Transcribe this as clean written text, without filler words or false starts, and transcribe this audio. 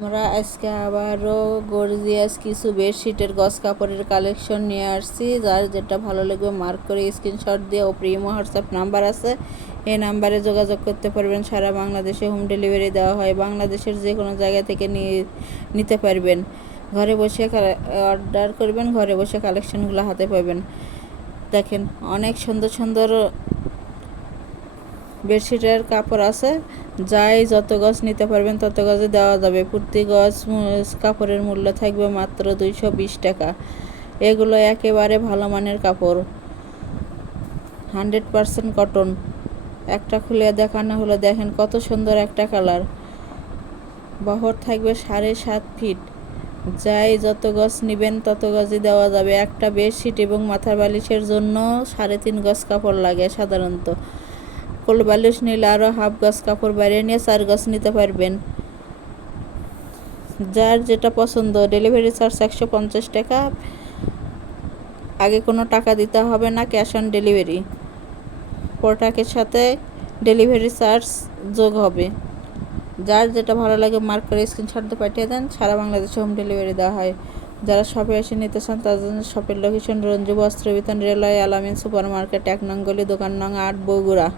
আমরা আজকে আবারও গর্জিয়াস কিছু বেডশিটের গস কাপড়ের কালেকশন নিয়ে আসছি। যার যেটা ভালো লাগবে মার্ক করে স্ক্রিনশট দিয়ে ও প্রিমো হোয়াটসঅ্যাপ নাম্বার আছে, এই নাম্বারে যোগাযোগ করতে পারবেন। সারা বাংলাদেশে হোম ডেলিভারি দেওয়া হয়। বাংলাদেশের যে কোনো জায়গা থেকে নিতে পারবেন। ঘরে বসে অর্ডার করবেন, ঘরে বসে কালেকশনগুলো হাতে পাবেন। দেখেন অনেক সুন্দর সুন্দর বেডশিটের কাপড় আছে। যাই যত গজ নিতে পারবেন তত গজে দেওয়া যাবে। প্রতি গজ কাপড়ের মূল্য থাকবে মাত্র 220 টাকা। এগুলো একেবারে ভালো মানের কাপড়, 100% কটন। একটা খুলে দেখানো হলো, দেখেন কত সুন্দর একটা কালার। বহর থাকবে 7.5 ফিট। যাই যত গজ নেবেন তত গজই দেওয়া যাবে। একটা বেডশিট এবং মাথার বালিশের জন্য 3.5 গজ কাপড় লাগে সাধারণত। কোল বালিশ নিলে আরও হাফ গজ কাপড় বাড়িয়ে নিয়ে 4 গজ নিতে পারবেন। যার যেটা পছন্দ। ডেলিভারি চার্জ 150 টাকা। আগে কোনো টাকা দিতে হবে না, ক্যাশ অন ডেলিভারি। প্রোডাক্টের সাথে ডেলিভারি চার্জ যোগ হবে। যার যেটা ভালো লাগে মার্ক করে স্ক্রিনশট দিয়ে পাঠিয়ে দেন। সারা বাংলাদেশে হোম ডেলিভারি দেওয়া হয়। যারা শপে এসে নিতে চান তাদের জন্য শপের লোকেশন রঞ্জু বস্ত্র বিতান, রেলওয়ে, আলামিন সুপার মার্কেট, 1 নং গলি, দোকান নং 8, বগুড়া।